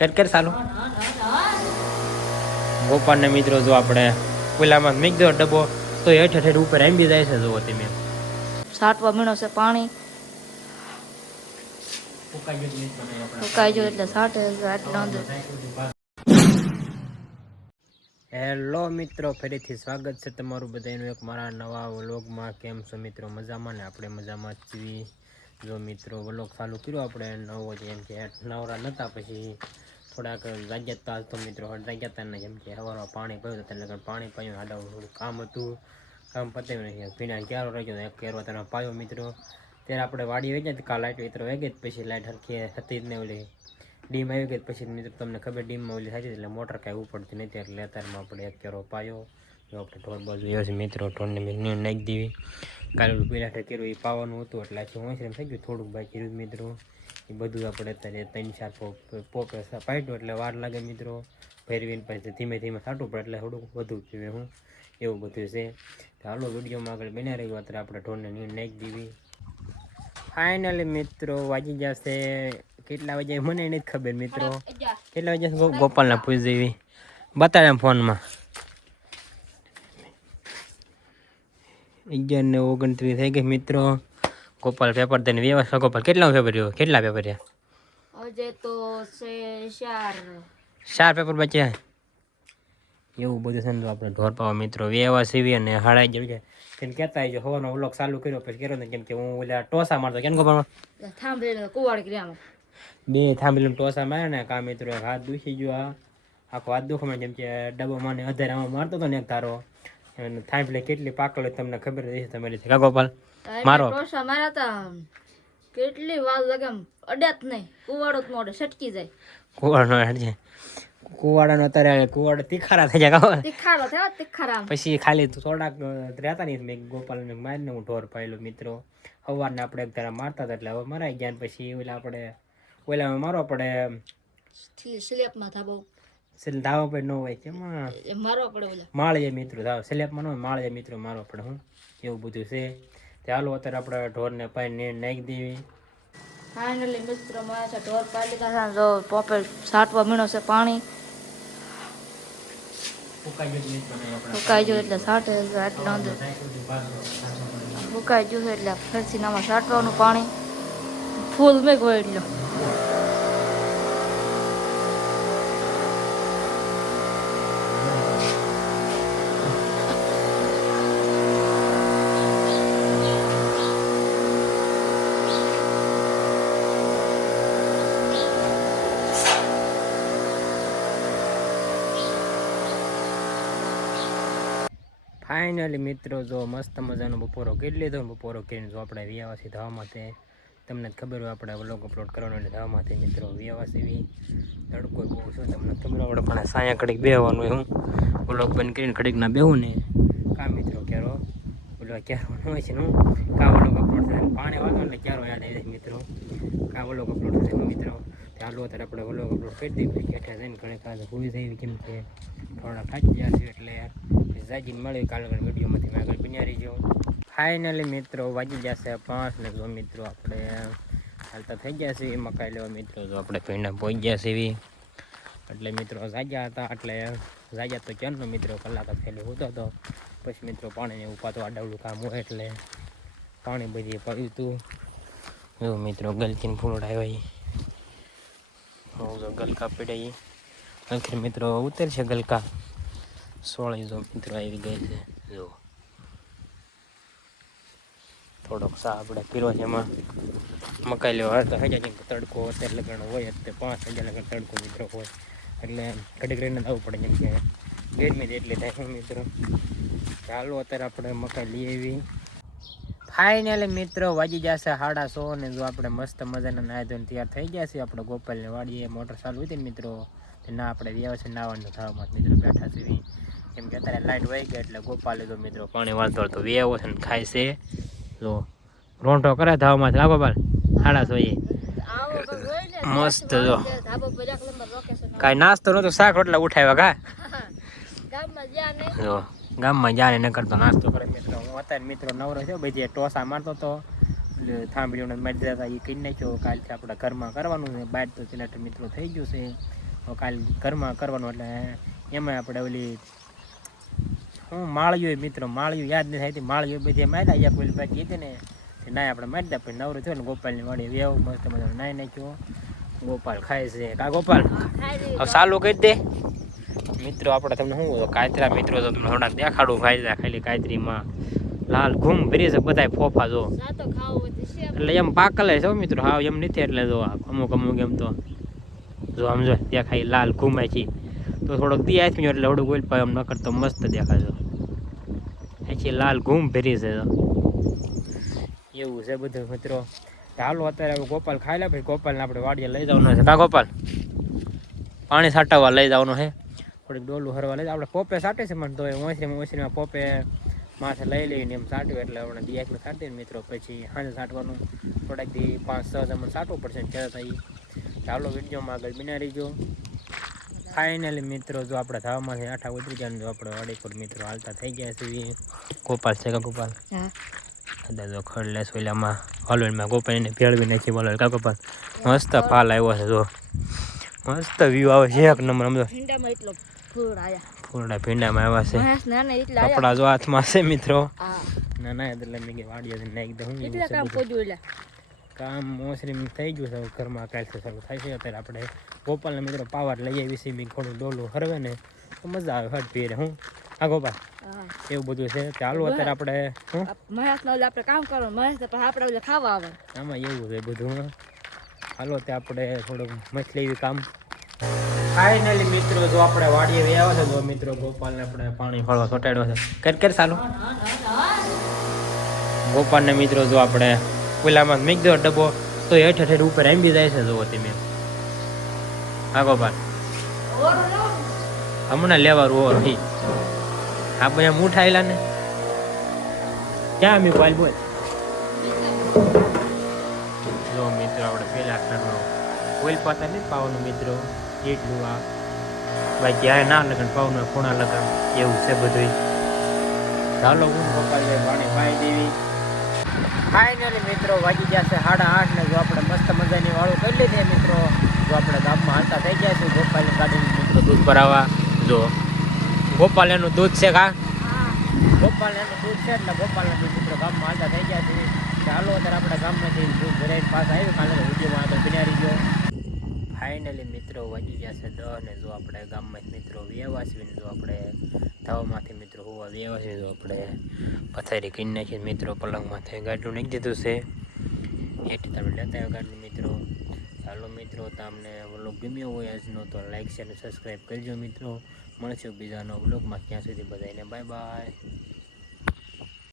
કર ચાલુ ગોપાલને મિત્રો જો આપણે પેલામાં મીક દો ડબ્બો તો હેઠ હેઠ ઉપર આંબી જાય છે જુઓ તમે સાટવા મીણો છે પાણી સુકાઈ ગયું એટલે સાટે આટલો અંદર. હેલો મિત્રો, ફરીથી સ્વાગત છે તમારું બધાનું એક મારા નવા વ્લોગમાં. કેમ છો મિત્રો? મજામાં ને? આપણે મજામાં જ છીએ. જો મિત્રો વ્લોગ ચાલુ કર્યો આપણે નવો જ, એમ કે નવરા નહોતા, પછી થોડાક જાગ્યા તો મિત્રો જાગ્યા હતા ને, જેમ કે સવારમાં પાણી પાયું હતું એટલે પાણી પાયું આડા થોડું કામ હતું, કામ પતાવ્યું નહીં. પીણા ક્યારો રહી ગયો, એક કેરો તને પાયો મિત્રો. ત્યારે આપણે વાડી વહી જાય કાલ લાઈટ મિત્રો વહી ગઈ, પછી લાઈટ હરખી હતી જ ને ઓલી ડીમ આવી ગઈ. પછી મિત્રો તમને ખબર ડીમમાં ઓલી થાય એટલે મોટર કાંઈ ઉપડતી નથી, એટલે અત્યારમાં આપણે એક કેરો પાયો. જો આપણે ઢોર બાજુ એવો છે મિત્રો, ઢોરને મેં નાખી દેવી. કાલે પેલા કેરું એ પાવાનું હતું એટલે આખી હોંશરેમ થઈ ગયું, થોડુંક બાકી રહ્યું મિત્રો. એ બધું આપણે અત્યારે 3-4 પોક પાડ્યું એટલે વાર લાગે મિત્રો. ફેરવીને પછી ધીમે ધીમે છાંટવું પડે એટલે થોડુંક વધુ પીવે હું, એવું બધું છે. હાલો વિડીયોમાં આગળ બન્યા રહ્યું. અત્યારે આપણે ઢોરને નાખી દેવી. ફાઇનલી મિત્રો વાગી જશે કેટલા વાગ્યા મને નથી ખબર મિત્રો. કેટલા વાગ્યા ગોપાલના પૂછ દેવી બતાડે ફોનમાં 11:29 થઈ ગઈ મિત્રો. ગોપાલ પેપર દઈને વ્યવસ્થા. ગોપાલ કેટલા પેપર રહ્યો? કેટલા પેપર રહ્યા? હજે તો છે 4 પેપર બચ્યા. એવું બધું છે ને. આપણે ઢોર પાવા મિત્રો વ્યવસ્થા સીવી અને હળાઈ જાય છે. તેને કહેતા જો હવાનો વ્લોગ ચાલુ કર્યો પછી કર્યો ને, કેમ કે હું ઓલા ટોસા મારતો. કેમ ગોપાલમાં થાંભલીને કુવાડ કર્યા બે થાંભલીને ટોસા માર્યા ને. કા મિત્રો એક હાથ દુખી ગયો, આખો હાથ દુખમાં. જેમ કે ડબ્બો માને અધારામાં મારતો હતો ને એક તારો, અને થાંભલે કેટલી પાકલ તમને ખબર હશે તમારી. કા ગોપાલ મારો ટોસા માર્યા હતા, કેટલી વાર લાગે અડ્યાત નહીં, કુવાડો જ મોડે છટકી જાય. કુવાડનો છે કુવાડાનો અત્યારે કુવાડો તીખારા થઈ જાય. તીખારો થયો તીખારા. પછી ખાલી થોડાક રહેતા નહીં. મેં ગોપાલને મારીને હું ઢોર પાયેલો મિત્રો. સવારને આપણે એક તારા મારતા હતા એટલે હવે મરાઈ ગયા. પછી ઓલા આપણે ઓલામાં મારવા પડે સ્લેપમાં થાબો ધાવા પડે ન હોય કેમાં મારવા પડે ઓલા માળીએ મિત્રો ધાવ સ્લેપમાં ન હોય, માળીએ મિત્રો મારવા પડે. હું એવું બધું છે. ચાલો અત્યારે આપણે ઢોરને પાઈ નાખી દેવી. ફાઇનલી મિત્રો મારા ઢોર પાઈ લીધા છે. જો પોપે સાટવા મીણો છે પાણી સુકાઈ ગયું એટલે સાટે આટલો અંદર. સુકાઈ ગયું એટલે ફરથી નામાં સાટવાનું પાણી ફૂલ મેં ગયો એટલો. ફાઇનલી મિત્રો જો મસ્ત મજાનો બપોરો કરી લીધો. બપોરો કરીને જો આપણે વ્યવસ્થિત ધાવામાં તે તમને ખબર હોય આપણે વ્લોગ અપલોડ કરવાનો એટલે ધામાંથી મિત્રો વ્યવસ્થિત એવી તડકો બહુ છે તમને ખબર આપણે પણ સાયા ઘડીક બેહવાનું હોય. હું વ્લોગ બંધ કરીને ઘડીક ના બેહું ને કા મિત્રો ક્યારો ઓલો ક્યારો હોય છે ને હું કા વ્લોગ અપલોડ થાય પાણી વાળો એટલે ક્યારો યાદ આવી જાય મિત્રો. કા વ્લોગ અપલોડ થાય મિત્રો. ચાલો અત્યારે આપણે વ્લોગ અપલોડ કરી દઈએ. પછી બેઠા જઈને ઘણી કાલે ભૂલી થઈ કેમ કે થોડા ખાઈ ગયા છે એટલે જાજીને મળ્યું કાલે વિડીયોમાંથી મેં આગળ બન્યા રહીજો. ફાઇનલી મિત્રો વાગી જશે 5 ને જો મિત્રો આપણે હાલતા થઈ ગયા છે મકાઈ લેવા મિત્રો. જો આપણે ભીંડા પહોંચી ગયા છે એવી એટલે મિત્રો જાગ્યા હતા. એટલે જાગ્યા તો ક્યાંનો મિત્રો કલાક થયેલી હોતો હતો. પછી મિત્રો પાણીને ઉપાતો આડાવડું કામ હોય એટલે પાણી બધી પડ્યું હતું. એવું મિત્રો ગલકીને ફૂલડા આવ્યા જો ગલકા પીડાઈ આખી મિત્રો ઉતરશે ગલકા સોળી જો મિત્રો આવી ગઈ છે. જો થોડોક સા આપણે પીરો છે એમાં મકાઈ લેવા તો થઈ જાય. તડકો અત્યારે લગણ હોય એટલે 5 વાગ્યા લગણ તડકો મિત્રો હોય એટલે ઘડીક રહીને આવવું પડે કેમ કે ગરમી એટલી થાય મિત્રો. ચાલો અત્યારે આપણે મકાઈ લઈ આવી. ફાઇનલી મિત્રો વાગી જશે 9:30 ને જો આપણે મસ્ત મજાના નાહી ધોઈને તૈયાર થઈ ગયા છીએ. આપણે ગોપાલને વાડીએ મોટર ચાલુ હતી ને મિત્રો, ના આપણે વ્યવસ્થિત નાવાનું થવામાં મિત્રો બેઠા છીએ. કેમ કે અત્યારે લાઈટ વહી ગઈ એટલે ગોપાલે તો મિત્રો પાણી વાળતો તો વ્યવસ્થિત ખાય છે. જો રોંઢો કરે ધાવામાં લાગો ગોપાલ 9:30 મસ્ત. જો કાંઈ નાસ્તો નતો, શાક રોટલા ઉઠાવ્યા કા જો ગામમાં જાને ન કરતો નાસ્તો કરે મિત્રો. હું અત્યારે મિત્રો નવરો છે બધી ટોસા મારતો હતો થાંભલીઓને મારી દીધા હતા એ કરી નાખ્યો. કાલથી આપણે ઘરમાં કરવાનું છે. બહાર તો ચિલાટર મિત્રો થઈ ગયું છે કાલે ઘરમાં કરવાનું એટલે એમાં આપણે ઓલી હું માળિયું મિત્રો માળિયું યાદ નથી આવતી માળિયું બધી માર્યા એક પેલી બાકી હતી ને નાય આપણે મારી દે પછી નવરો થયો ને ગોપાલની વાડી વેવ મસ્ત મજા નાય નાખ્યો ગોપાલ ખાય છે કા ગોપાલ હવે ચાલુ કરી દે મિત્રો આપણે તમને શું કાતરા મિત્રો તો તમને થોડાક દેખાડું ફાયદા ખાલી કાતરીમાં લાલ ઘૂમ ભરી છે બધા ફોફા જો એટલે એમ પાકલે છે મિત્રો હા એમ નથી એટલે જો અમુક અમુક એમ તો જો આમ જો દેખાય લાલ ઘૂમાય છે તો થોડોક દી આથમી એટલે થોડુંક ઓઇલ પાય એમ ન કરતો મસ્ત દેખાજો પછી લાલ ઘૂમ ભરી છે એવું છે બધું મિત્રો હાલો અત્યારે હવે ગોપાલ ખાઈ લે પછી ગોપાલને આપણે વાડીએ લઈ જવાનું છે કા ગોપાલ પાણી છાંટવા લઈ જવાનું છે થોડીક ડોલું હરવા લઈ આપણે પોપે સાટે છે મને તો ઓસરીમાં પોપે માથે લઈ લઈને એમ સાટ્યું એટલે આપણે દિયાકને સાટી મિત્રો પછી સાંજે સાટવાનું થોડાક દી 5-6 જમણ સાટવું પડશે ને ત્યારે થઈ ચાલો વિડીયોમાં આગળ બિના રહીજો ફાઇનલી મિત્રો જો આપણે ધાવામાંથી આઠા ઉતરી ગયા જો આપણે વાડી પર મિત્રો હાલતા થઈ ગયા છીએ ગોપાલ છે કા ગોપાલ કદાચ જો ખડ લેસ ઓલામાં હલવેલમાં ગોપાલને ભેળવી નાખી બોલો કા ગોપાલ મસ્ત ફાલ આવ્યો છે જો મસ્ત વ્યૂ આવે છે એક નંબર સમજો ફૂલડા ભીંડામાં આવ્યા છે કપડા જો હાથમાં છે મિત્રો ના એટલે મેં વાડીએ નાખી દઉં કામ મોસરી થઈ ગયું છે ઘરમાં કાલથી શરૂ થાય છે અત્યારે આપણે ગોપાલને મિત્રો પાવર લઈ આવી છે મેં થોડું ડોલું હરવે ને તો મજા આવે હટ પીરે હું હા ગોપાલ એવું બધું છે ચાલો અત્યારે આપણે આપણે કામ કરવાનું મહેશ આપણે ખાવા આવે આમાં એવું છે બધું હાલો ત્યાં આપણે થોડુંક મછલી એવી કામ ફાઇનલી મિત્રો જો આપણે વાડીએ આવ્યા છે જો મિત્રો ગોપાલને આપણે પાણી ફળવા ચોટાડ્યો છે કર સાલું ગોપાલને મિત્રો જો આપણે પેલામાં મૂકી દો ડબ્બો તો હેઠ હેઠ ઉપર આંબી જાય છે જોવો તમે હા ગોપાલ હમણાં લેવાનું ઓર હી આ બધા મૂઠાયેલા ને ક્યાં મી બોલ બોલ જો મિત્રો આપણે પેલા અક્ષરનો ઓઇલ પાતા નથી પાવાનું મિત્રો એટલું આ ભાઈ ક્યાંય ના લગન પાવનું ખૂણા લગન એવું છે બધું ચાલો હું ગોપાલ પાણી પાઈ દેવી ફાઇનલી મિત્રો વાગી ગયા છે 8:30 ને જો આપણે મસ્ત મજાની વાળું કરી લીધી મિત્રો જો આપણે ગામમાં હાલતા થઈ ગયા છે ગોપાલની ગાડીનું મિત્રો દૂધ ભરાવા જો ગોપાલ એનું દૂધ છે કા ગોપાલ એનું દૂધ છે એટલે ગોપાલના મિત્રો ગામમાં હાલતા થઈ ગયા છે ચાલો અત્યારે આપણે ગામમાંથી દૂધ ભરાઈને પાસ આવ્યું કાલે વિડીયોમાં આગળ બિનારી ગયો ફાઇનલી મિત્રો વાગી ગયા છે 10 ને જો આપણે ગામમાં મિત્રો વ્યવાસવીને જો આપણે ધાવામાંથી મિત્રો હોવા વ્યવાસી જો આપણે પથારી કરી નાખી મિત્રો પલંગમાંથી ગાડલું નાખી દીધું છે એથી તમે લેતા આવ્યો ગાડલું મિત્રો ચાલો મિત્રો તમને વ્લોગ ગમ્યો હોય આજનો તો લાઈક શેર અને સબસ્ક્રાઈબ કરજો મિત્રો મળશું બીજાનો વ્લોગમાં ત્યાં સુધી બધાને બાય બાય